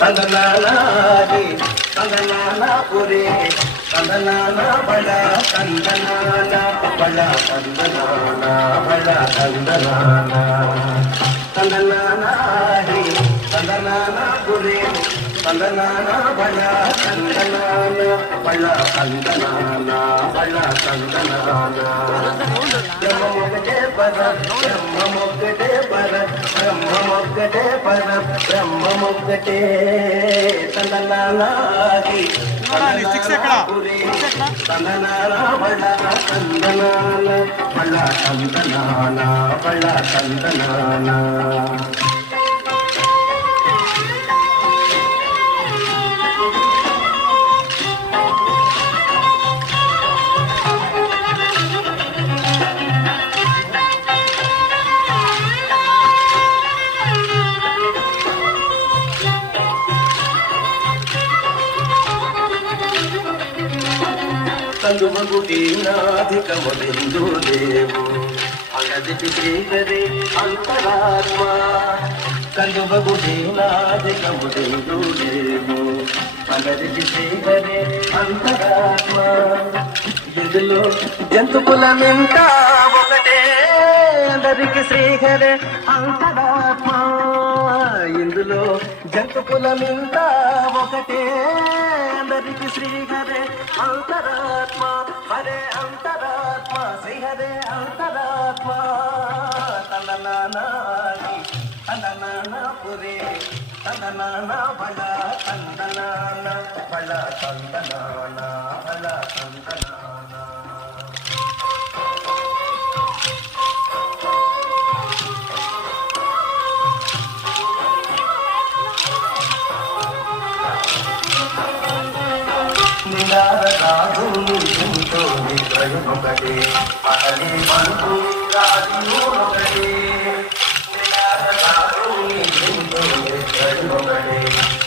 కందనానాది కందనానాపురి కందనానా బళ కందనానా బళ కందనానా బళ కందనానా. కందనానాది బ్రహ్మమొక్కటే పర బ్రహ్మమొక్కటే తందనానాది తందనాన బళ్ళ తందనాన బళ్ళ తందనాన బళ్ళ కందుమగుటి నాధికములిందు లేవు. అగదిటి శ్రీహరి అంతరాత్మ కందుమగుటి నాధికములిందు లేవు అంతరాత్మ ఇందులో జంతుకులమింత ఒకటే. అందరికి శ్రీహరి అంతరాత్మ. ఇందులో జంతుకులమింత ఒకటే. అందరికి శ్రీహరే అంతరాత్మ. హరే అంతరాత్మ శ్రీహరే అంతరాత్మ. తన నానాని తన నానా పురే. తన నానా బల తందనాన బల తందనాన బల తందనాన నిరారదాదు నిజంతో నిద్రయుమొకటి అతని పలుకు రాజునొకటి నిరారదాదు నిజంతో నిద్రయుమొకటి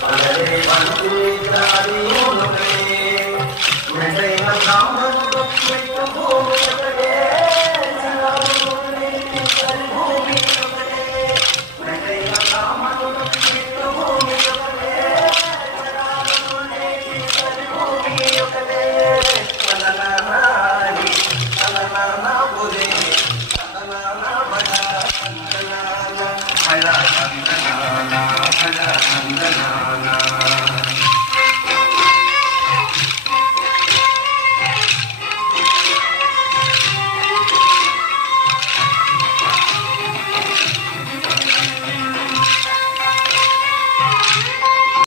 అతని పలుకు రాజునొకటి మెండైన